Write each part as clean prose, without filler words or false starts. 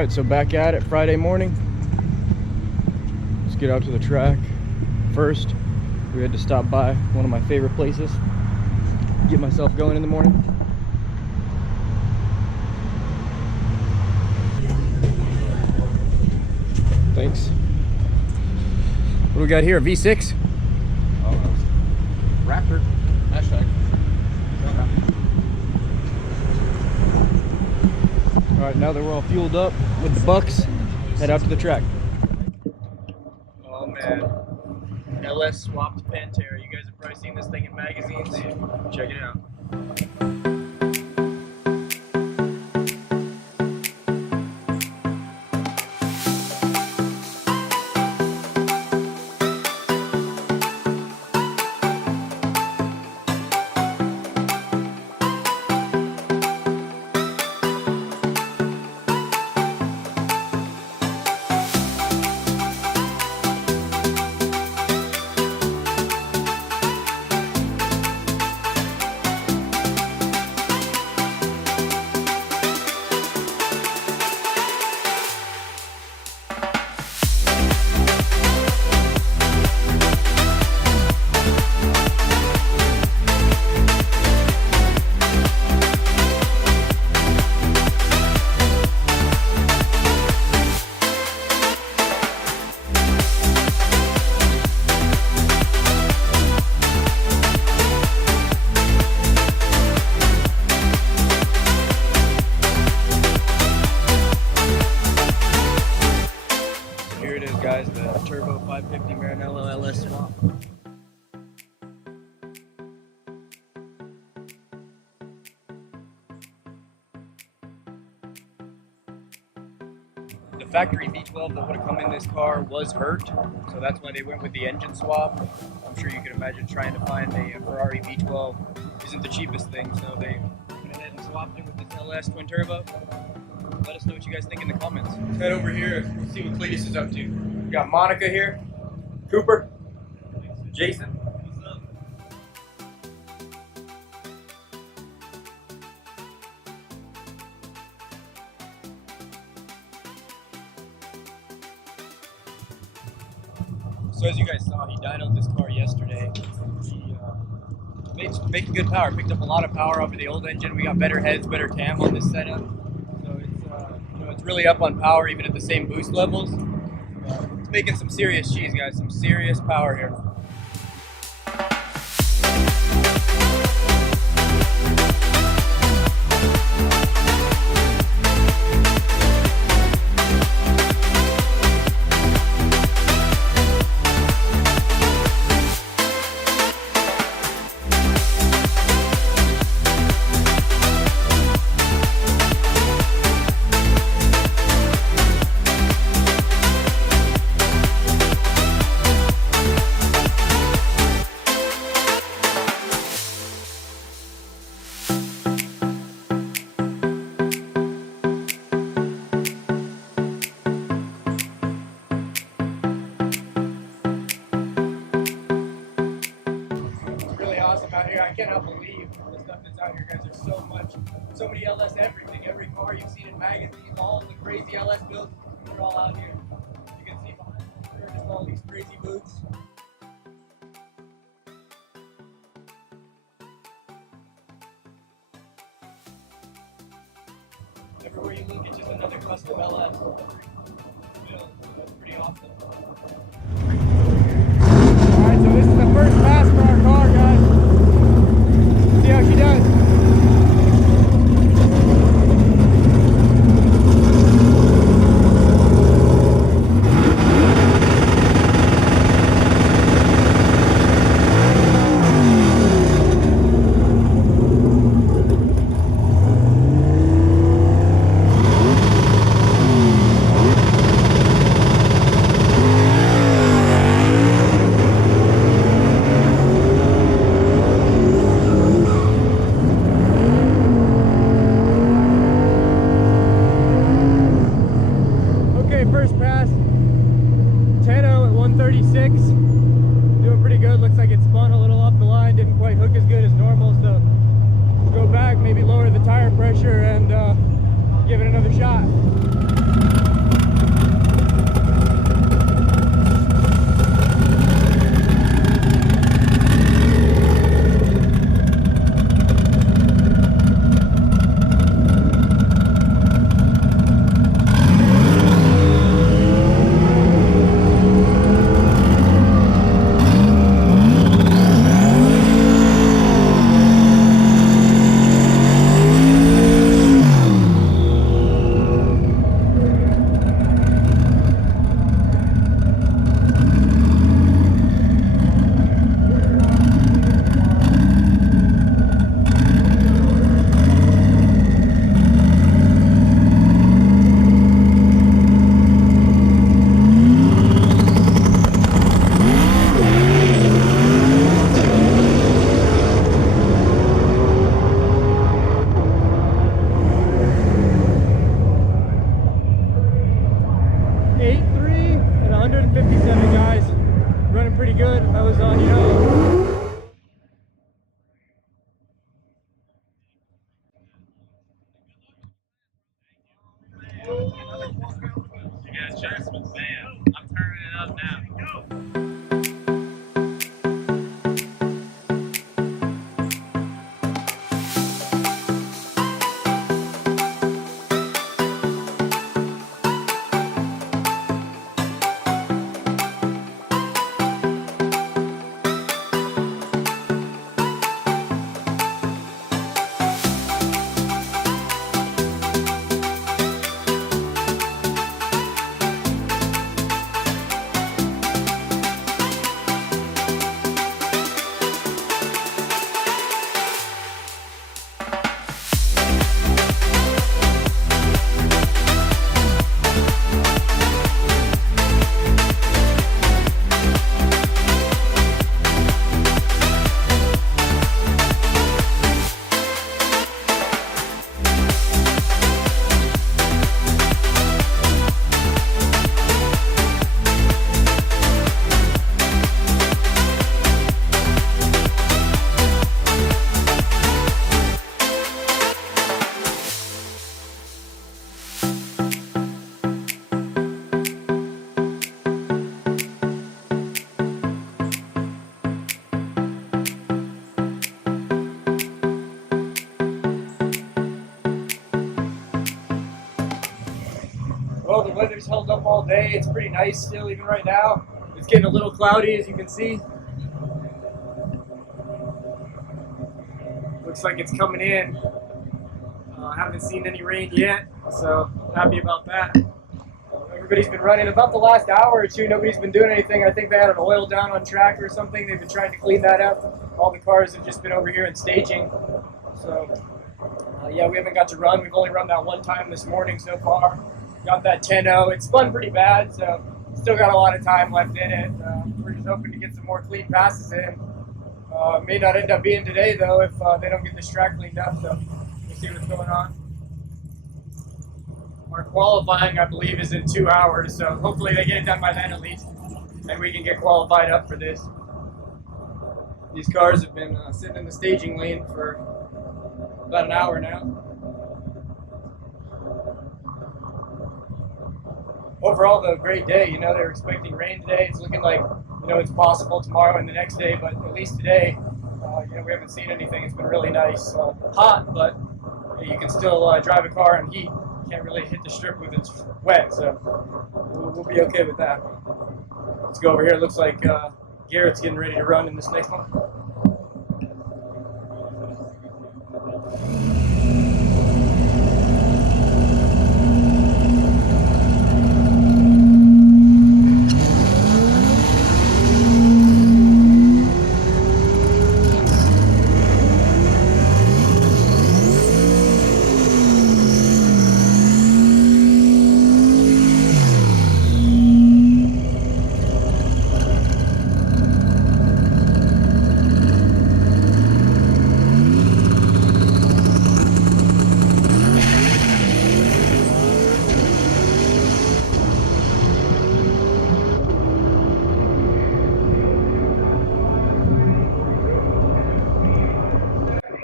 Alright, so back at it Friday morning. Let's get out to the track. First, we had to stop by one of my favorite places. Get myself going in the morning. Thanks. What do we got here? A V6? Oh, Raptor. Hashtag. Alright, now that we're all fueled up with the bucks, head out to the track. Oh man. LS swapped Pantera. You guys have probably seen this thing in magazines. Check it out. Guys, the Turbo 550 Maranello LS swap. The factory V12 that would have come in this car was hurt, so that's why they went with the engine swap. I'm sure you can imagine trying to find a Ferrari V12 isn't the cheapest thing, so they went ahead and swapped it with this LS twin turbo. Let us know what you guys think in the comments. Let's head over here and see what Cletus is up to. We got Monica here, Cooper, Jason. So as you guys saw, he dynoed this car yesterday. He making good power, picked up a lot of power off of the old engine. We got better heads, better cam on this setup. So it's really up on power even at the same boost levels. It's making some serious cheese, guys, some serious power here. Out here, I cannot believe the stuff that's out here, guys. There's so many LS everything. Every car you've seen in magazines, all the crazy LS builds, they're all out here. You can see behind me, there are just all these crazy boots. Everywhere you look, it's just another custom LS build. That's pretty awesome. Alright, so this is the first pass for our car, guys. See how she does. First pass, 10.0 at 136, doing pretty good. Looks like it spun a little off the line, didn't quite hook as good as normal, so we'll go back, maybe lower the tire pressure and give it another shot. 157 guys, running pretty good. I was on, Yeah, adjustments, man. I'm turning it up now. Well, the weather's held up all day. It's pretty nice still, even right now. It's getting a little cloudy, as you can see. Looks like it's coming in. Haven't seen any rain yet, so happy about that. Everybody's been running about the last hour or two. Nobody's been doing anything. I think they had an oil down on track or something. They've been trying to clean that up. All the cars have just been over here and staging. So, yeah, we haven't got to run. We've only run that one time this morning so far. Got that 10-0. It's spun pretty bad, so still got a lot of time left in it. We're just hoping to get some more clean passes in. May not end up being today, though, if they don't get this track cleaned up, so we'll see what's going on. Our qualifying, I believe, is in 2 hours, so hopefully they get it done by then at least, and we can get qualified up for this. These cars have been sitting in the staging lane for about an hour now. Overall, though, great day. They're expecting rain today. It's looking like, it's possible tomorrow and the next day, but at least today, we haven't seen anything. It's been really nice. Hot, but you can still drive a car in heat. You can't really hit the strip when it's wet, so we'll be okay with that. Let's go over here. It looks like Garrett's getting ready to run in this next one.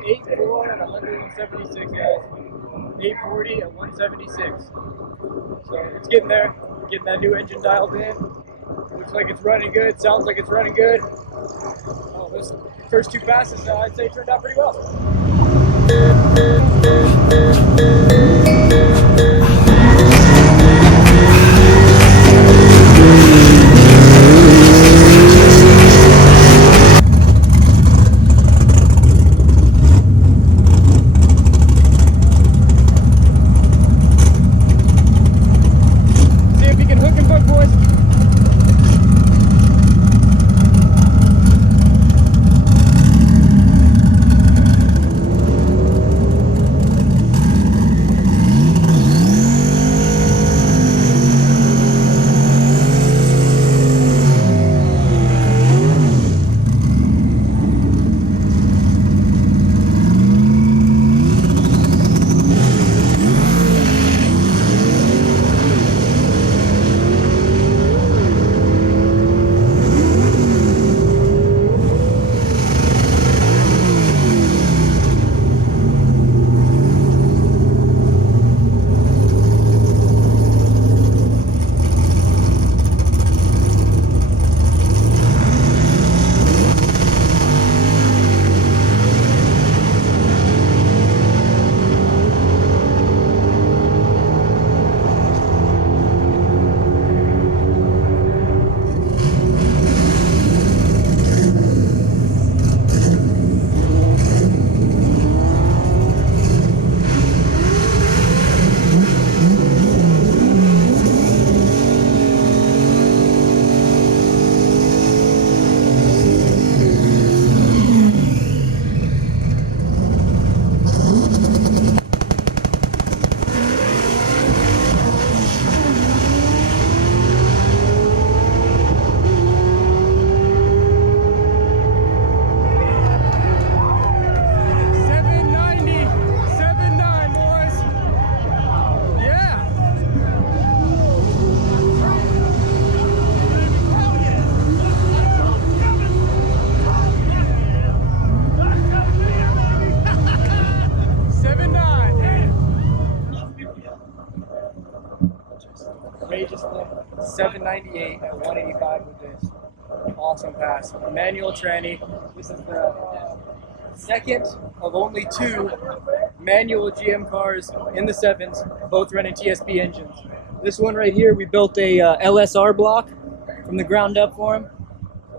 8.4 at 176, guys. 840 at 176. So it's getting there. Getting that new engine dialed in. Looks like it's running good. Sounds like it's running good. Oh, those first two passes, I'd say, turned out pretty well. 798 at 185 with this. Awesome pass. Manual tranny. This is the second of only 2 manual GM cars in the 7s, both running TSP engines. This one right here, we built a LSR block from the ground up for him.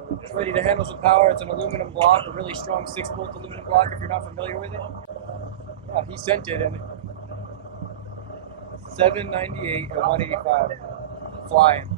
So it's ready to handle some power. It's an aluminum block, a really strong 6-volt aluminum block if you're not familiar with it. Yeah, he sent it and 798 at 185. Flying.